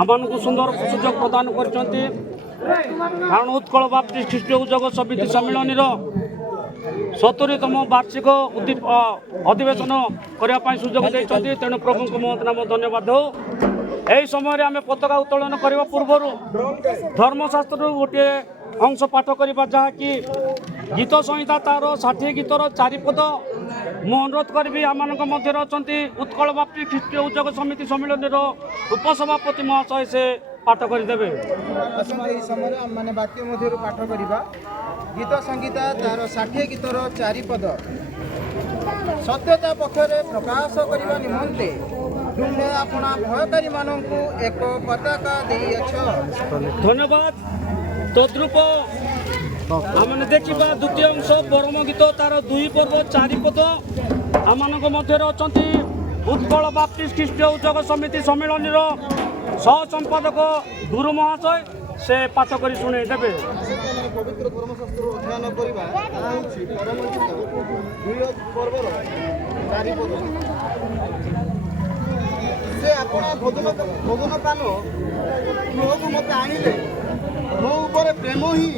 ଆମମାନଙ୍କୁ ସୁନ୍ଦର ସୁଯୋଗ ପ୍ରଦାନ କରିଛନ୍ତି। କାରଣ ଉତ୍କଳ ବାପ୍ତିଷ୍ଟ ଖ୍ରୀଷ୍ଟୀୟ ଉଦ୍ଯୋଗ ସମିତି ସମ୍ମିଳନୀର 70ତମ ବାର୍ଷିକ ଅଧିବେଶନ କରିବା ପାଇଁ ସୁଯୋଗ ଦେଇଛନ୍ତି। ତେଣୁ ପ୍ରଭୁଙ୍କୁ ମହତ ନାମ ଧନ୍ୟବାଦ ଦେଉ। ଏହି ସମୟରେ ଆମେ ପତାକା ଉତ୍ତୋଳନ କରିବା ପୂର୍ବରୁ ଧର୍ମଶାସ୍ତ୍ରରୁ ଗୋଟିଏ ଅଂଶ ପାଠ କରିବା, ଯାହାକି ଗୀତ ସଂହିତା ତାର 60 ଗୀତର 4 ପଦ। ମୁଁ ଅନୁରୋଧ କରିବି ଆମମାନଙ୍କ ମଧ୍ୟରେ ଅଛନ୍ତି ଉତ୍କଳ ବାପ୍ତିଷ୍ଟ ଖ୍ରୀଷ୍ଟୀୟ ଉଦ୍ଯୋଗ ସମିତି ସମ୍ମିଳନୀର ଉପସଭାପତି ମହାଶୟ, ସେ ପାଠ କରିଦେବେ। ଏହି ସମୟରେ ଆମମାନେ ବାକ୍ୟ ମଧ୍ୟରୁ ପାଠ କରିବା ଗୀତ ସଂହିତା ତାର 60 ଗୀତର 4 ପଦ। ସତ୍ୟତା ପକ୍ଷରେ ପ୍ରକାଶ କରିବା ନିମନ୍ତେ ତୁମେ ଆପଣା ଭୟକାରୀମାନଙ୍କୁ ଏକ ପତାକା ଦେଇଅଛ। ଧନ୍ୟବାଦ। ତଦ୍ରୂପ ଆମେ ଦେଖିବା ଦ୍ୱିତୀୟ ଅଂଶ ପରମ ଗୀତ ତାର 2 ପର୍ବ 4 ପଦ। ଆମମାନଙ୍କ ମଧ୍ୟରେ ଅଛନ୍ତି ଉତ୍କଳ ବାପ୍ତିଷ୍ଟ ଖ୍ରୀଷ୍ଟୀୟ ଉଦ୍ଯୋଗ ସମିତି ସମ୍ମିଳନୀର ସହ ସମ୍ପାଦକ ଗୁରୁ ମହାଶୟ, ସେ ପାଠ କରି ଶୁଣାଇ ଦେବେ। ପବିତ୍ର ଧର୍ମଶାସ୍ତ୍ର ଅଧ୍ୟୟନ କରିବା ତାହା ହେଉଛି ପରମ ଗୀତ 2 ପର୍ବର 4 ପଦ। ସେ ଆପଣା ଭୋଜନ ପାନ ଗୃହକୁ ମୋତେ ଆଣିଲେ, ମୋ ଉପରେ ପ୍ରେମ ହିଁ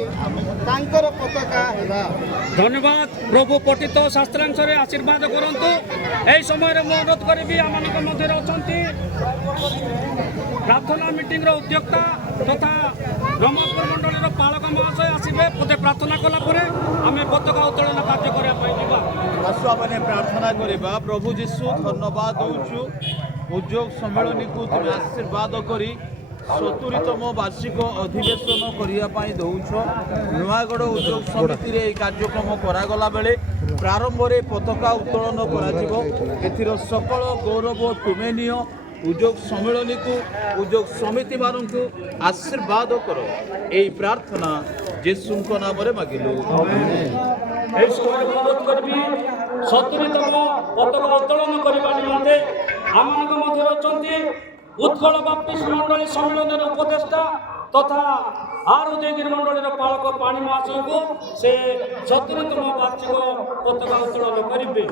ତାଙ୍କର ପତାକା ହେଲା। ଧନ୍ୟବାଦ। ପ୍ରଭୁ ପଠିତ ଶାସ୍ତ୍ରାଂଶରେ ଆଶୀର୍ବାଦ କରନ୍ତୁ। ଏହି ସମୟରେ ମୁଁ ଅନୁରୋଧ କରିବି ଆମମାନଙ୍କ ମଧ୍ୟରେ ଅଛନ୍ତି ପ୍ରାର୍ଥନା ମିଟିଂର ଉଦ୍ୟୋକ୍ତା ତଥା ବ୍ରହ୍ମପୁର ମଣ୍ଡଳୀର ପାଳକ ମହାଶୟ ଆସିବେ। ପଦେ ପ୍ରାର୍ଥନା କଲା ପରେ ଆମେ ପତାକା ଉତ୍ତୋଳନ କାର୍ଯ୍ୟ କରିବା ପାଇଁ ଯିବା। ଆସୁ ଆମେ ପ୍ରାର୍ଥନା କରିବା। ପ୍ରଭୁ ଯୀଶୁ, ଧନ୍ୟବାଦ ଦେଉଛୁ ଉଦ୍ଯୋଗ ସମ୍ମିଳନୀକୁ ତୁମେ ଆଶୀର୍ବାଦ କରି 70ତମ ବାର୍ଷିକ ଅଧିବେଶନ କରିବା ପାଇଁ ଦେଉଛ। ନୂଆଗଡ଼ ଉଦ୍ଯୋଗ ସମିତିରେ ଏହି କାର୍ଯ୍ୟକ୍ରମ କରାଗଲା ବେଳେ ପ୍ରାରମ୍ଭରେ ପତାକା ଉତ୍ତୋଳନ କରାଯିବ। ଏଥିର ସକଳ ଗୌରବ ତୁମେ ନିଅ। ଉଦ୍ଯୋଗ ସମ୍ମିଳନୀକୁ, ଉଦ୍ଯୋଗ ସମିତିମାନଙ୍କୁ ଆଶୀର୍ବାଦ କର। ଏହି ପ୍ରାର୍ଥନା ଯୀଶୁଙ୍କ ନାମରେ ମାଗିଲୁ। ଏହି ସମୟରେ ଅନୁରୋଧ କରିବି 70ତମ ପତାକା ଉତ୍ତୋଳନ କରିବା ନିମନ୍ତେ ଆମମାନଙ୍କ ମଧ୍ୟରେ ଅଛନ୍ତି ଉତ୍କଳ ବାପ୍ତିଷ୍ଟ ମଣ୍ଡଳୀ ସମ୍ମିଳନୀର ଉପଦେଷ୍ଟା ତଥା ଉଦୟଗିରି ମଣ୍ଡଳୀର ପାଳକ ପାଣି ମହାଶୟଙ୍କୁ, ସେ 70ତମ ବାର୍ଷିକ ପତାକା ଉତ୍ତୋଳନ କରିବେ।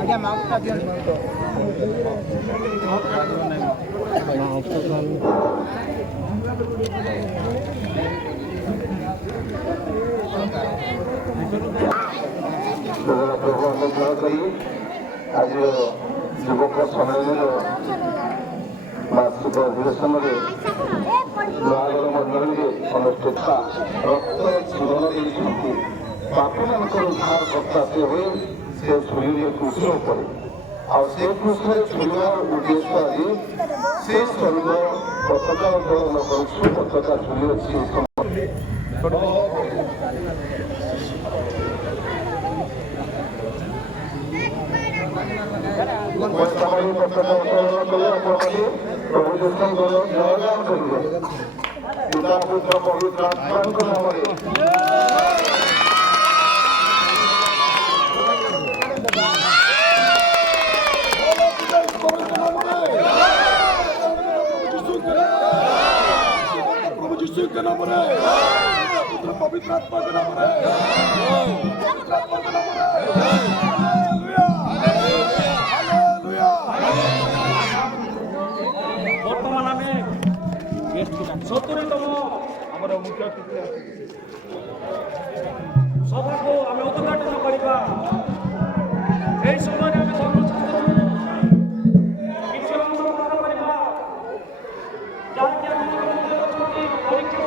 ଆଜ୍ଞା ମାଉସଟା ଦିଅନ୍ତୁ। ଆଜି ଯୁବକ ସମ୍ମିଳନୀର ବାର୍ଷିକ ଅଧିବେଶନରେ ନୂଆଗଡ଼ ମଣ୍ଡଳୀରେ ଅନୁଷ୍ଠିତ ରକ୍ତ ଜୀବନ ଦେଇଛନ୍ତି। ପାପୀମାନଙ୍କର ଉଦ୍ଧାର କର୍ତ୍ତା ସେ ହୁଏ। ସେ ଛୁଇଁଲେ କୃଷ୍ଣ ଉପରେ, ଆଉ ସେ କୃଷ୍ଣରେ ଛୁଇଁବାର ଉଦ୍ଦେଶ୍ୟ ଆଜି ସେ ସ୍ୱର୍ଗ ପତାକା ଉତ୍ତୋଳନ କରୁଛୁ। ପତାକା ଝୁଲିଅଛି ପତାକା ଉତ୍ତୋଳନ କଲେ ଆପଣମାନେ ପ୍ରଭୁ ଯୀଶୁଙ୍କର ଜୟଗାନ କରିବେ। ପିତା ପୁତ୍ର ପବିତ୍ର ଆତ୍ମାଙ୍କ ନାମରେ। पवित्र आत्मा के नाम रे, पवित्र आत्मा के नाम रे, हालेलुया, हालेलुया। वर्तमान आमे 70तम ଆମର ମୁଖ୍ୟ ଅତିଥି ସଭାକୁ ଆମେ ଉଦ୍ଘାଟନ କରିବା। ଏହି ସମୟରେ ଆମେ ଧର୍ମଶାସ୍ତ୍ରରୁ କିଛି ଅଂଶ ପାଠ କରିବା, ଯାହାକି ଆମମାନଙ୍କ ମଧ୍ୟରେ ଅଛନ୍ତି ପରୀକ୍ଷା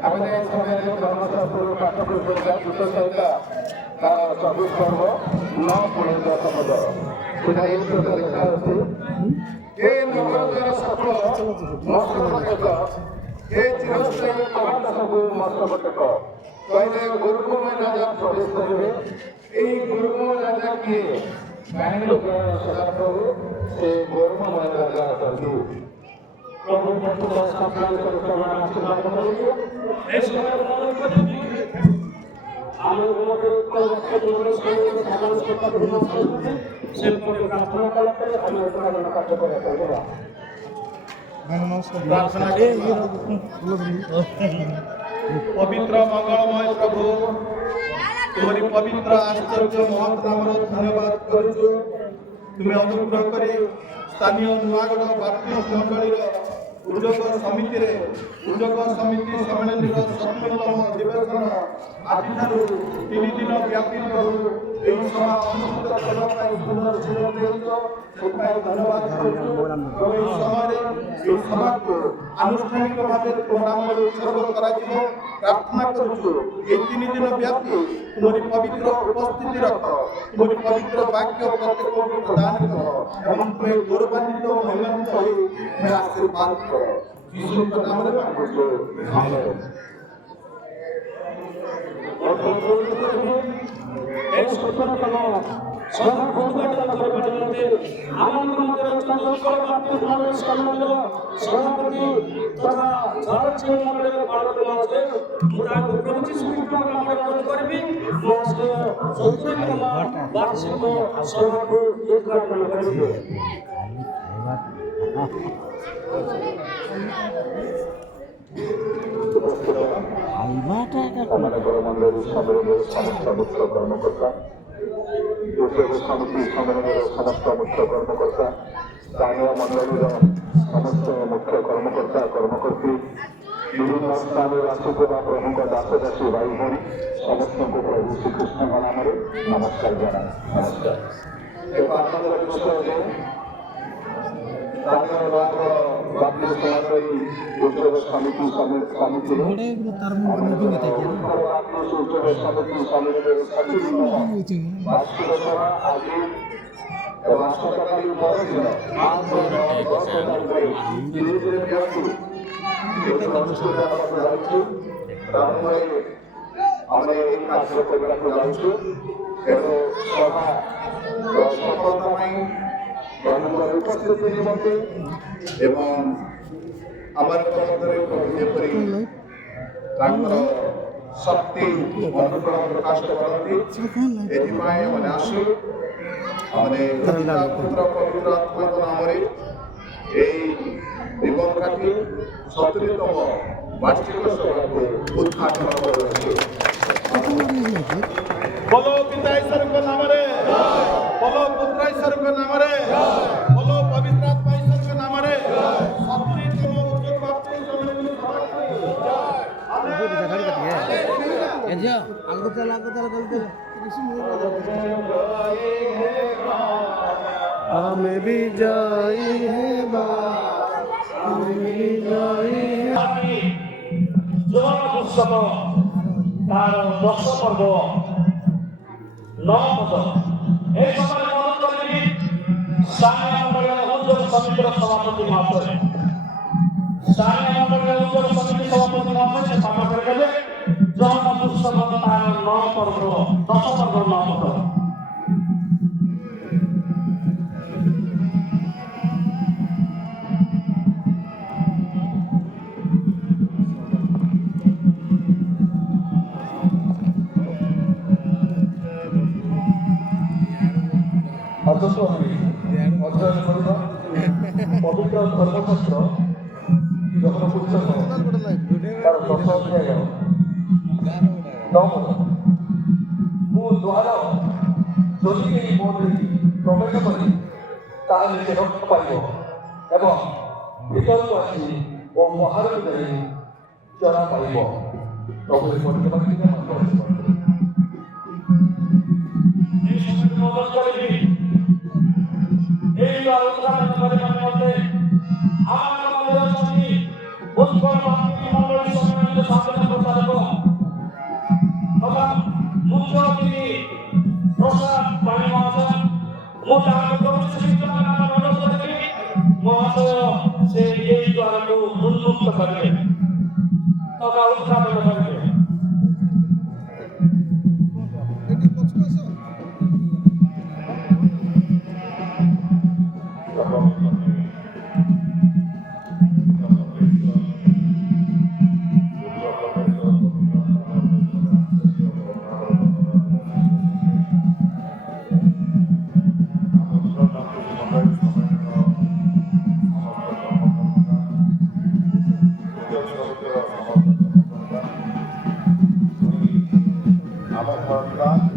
ଆମେ ଏ ସମୟରେ ଧର୍ମଶାସ୍ତ୍ରରୁ ପାଠ କରିବା ଗୀତ ସଂହିତା ତାର 24 ପର୍ବ 9 ପୁଣି 10 ପଦ। ସେଟା ଏହି ପ୍ରକାର ଲେଖା ଅଛି, ଏ ନଗର ସକଳ ମସ୍ତ ଏ ଚିରସ୍ଥାୟୀ ଆକାଶକୁ ମସ୍ତକ ଟେକ କହିଲେ ଗୁରୁକୁମୟ ରାଜା ପ୍ରବେଶ କରିବେ। এই গুরুকুময় রাজা কিଏ? କାହିଁକି ସଦାପ୍ରଭୁ ସେ ଗୌରବମୟ ରାଜା ଅଟନ୍ତି। ପ୍ରଭୁ ସ୍ଥାପନ କରି ପ୍ରମାଣ ଆଶୀର୍ବାଦ କରିବେ। ଏ ସମୟରେ ମନେ କରିବି ଆମେ ମଧ୍ୟ ସେ ପ୍ରାର୍ଥନା କଲା ପରେ ଆମେ ଉତ୍ପାଦନ କାର୍ଯ୍ୟ କରିବା କରିବା। पवित्र मंगलमय प्रभु तुम्हारी पवित्र आश्चर्य महत् नाम धन्यवाद करुछु। तुम्हें अनुग्रह करी स्थानीय नुआगढ़ बाप्टिस्ट मंडली उद्योग समिति सम्मेलन 70तम अधिवेशन आज 3 दिन व्यापी प्रभु এই সভা অনুষ্ঠিত করা পাই সুন্দর সুযোগ দিয়েছো সেটাই ধন্যবাদ করছো। এই সময়ে এই সভাকে আনুষ্ঠানিক ভাবে তোমার নামে উৎসর্গ করা যাব প্রার্থনা করছো। এই 3 দিন ব্যাপী তোমার পবিত্র উপস্থিতি রাখো, তোমার পবিত্র বাক্য প্রত্যেককে প্রদান করো এবং তুমি গৌরবান্বিত মহিমান্বিত হয়ে তুমি আশীর্বাদ করো। যিশুর নামে মাগছো, আমেন। এই সত্যতম সভার উদ্ঘাটন করবার নিমিত্তে আমাদের মধ্যে রয়েছেন উৎকল বাপ্তিস্ট মণ্ডলী সম্মেলনের সভাপতি তথা ঝাড়খণ্ড মণ্ডলের পালক মহাশয় ମୁଁ ତାଙ୍କୁ ପ୍ରଭୁ ଯୀଶୁ ଖ୍ରୀଷ୍ଟଙ୍କ ନାମରେ ଅନୁରୋଧ କରିବି ମହାଶୟ 70ତମ ବାର୍ଷିକ ସଭାକୁ ଉଦ୍ଘାଟନ କରିବେ। আমাদের মন্ডলীর সম্মেলনের সমস্ত মুখ্য কর্মকর্তা, উদ্যোগ সমিতি সম্মেলনের সমস্ত মুখ্য কর্মকর্তা, স্থানীয় মন্ডলীর সমস্ত মুখ্য কর্মকর্তা কর্মকর্তী, বিভিন্ন স্থানের আসুଥିବା ପ୍ରମୁଖ ଦାସଦାସୀ ଭାଇ ଭଉଣୀ ସମସ୍ତଙ୍କୁ ପ୍ରଭୁ ଶ୍ରୀକୃଷ୍ଣଙ୍କ ନାମରେ ନମସ୍କାର ଜଣାଏ। ନମସ୍କାର। ଏକ ଆନନ୍ଦର ବିଷୟ ଯେ ସ୍ଥାନୀୟ ବାପ୍ଟିସ୍ଟ ମଣ୍ଡଳୀ ଉଦ୍યોଗ ସମିତି ସମିତିରେ ଉଦ୍યોଗ ସମିତି ସମ୍ମିଳନୀରେ ବାର୍ଷିକ ସଭା ଆଜି ଏବଂ ଆସନ୍ତାକାଲି ପରଦିନ 10 ତାରିଖରେ ଧୀରେ ଧୀରେ ବ୍ୟାପୀ ଅନୁଷ୍ଠିତ ହେବାକୁ ଯାଉଛି। ତାପରେ ଆମେ ଏହି କାର୍ଯ୍ୟ କରିବାକୁ ଯାଉଛୁ। ତେଣୁ ସଭା ସଫଳତା ପାଇଁ ପ୍ରଭୁଙ୍କର ଉପସ୍ଥିତି ନିମନ୍ତେ ଏବଂ ଆମମାନଙ୍କ ମଧ୍ୟରେ ପ୍ରଭୁ ଯେପରି ତାଙ୍କର ଶକ୍ତି ଅନୁଗ୍ରହ ପ୍ରକାଶ କରନ୍ତି ଏଥିପାଇଁ ଆମେ ଆସୁ। ଆମେ ପୁତ୍ର ପବିତ୍ର ଆତ୍ମାଙ୍କ ନାମରେ ଏହି ରିବନ କାଟି 70ତମ ବାର୍ଷିକ ସଭାକୁ ଉଦ୍ଘାଟନ କରୁଅଛୁ। बोलो पिता ईश्वर के नाम रे, बोलो पुत्र ईश्वर के नाम रे, बोलो पवित्र आत्मा ईश्वर के नाम रे। 70तम उद्योग बाप्टिस्ट सम्मेलन हमें भी जाई है ଜୀବନ ପୁସ୍ତକ ତାର 10 ପର୍ବ 9 ପଦ ଏ ସମୟରେ ମନେ କରିବି ସ୍ଥାନୀୟ ମଣ୍ଡଳୀର ଉଦ୍યોଗ ସମିତିର ସଭାପତି ମହାଶୟ ସେ ପାଠ କରିଦେଲେ ଜୀବନ ପୁସ୍ତକ ତାର 9 ପର୍ବ 10 ପର୍ବ 9 ପଦ। ଅଧ୍ୟୟନ କରିବା ପବିତ୍ର ଧର୍ମଶାସ୍ତ୍ର ଯখন ପୁସ୍ତକ ତାର 10 ଅଧ୍ୟାୟ 9 ପଦ ମୁଁ ଦ୍ୱାର ଯଦି ଏହି ମୋରେ ପ୍ରବେଶ କରି ତାହେଲେ ସେ ରକ୍ଷା ପାଇବ ଏବଂ ଭିତରକୁ ଆସି ଓ ବାହାରକୁ ଯାଇ ଚରା ପାଇବ। ପ୍ରଭୁ এই আলোচনা করে মধ্যে আমার মনে হচ্ছে উৎকল বাপ্তিস্ট মণ্ডলী সম্মেলনের সাধারণ প্রচারক তথা মুখ্য অতিথি প্রসাদ পানি মহাশয় ମୁଁ ତାଙ୍କ ପ୍ରଭୁ ଶ୍ରୀକୃଷ୍ଣଙ୍କ ନାମରେ ଅନୁରୋଧ କରିବି ମହାଶୟ ସେ ଏହି ଦ୍ୱାରକୁ ଉନ୍ମୁକ୍ତ କରିବେ। Amen.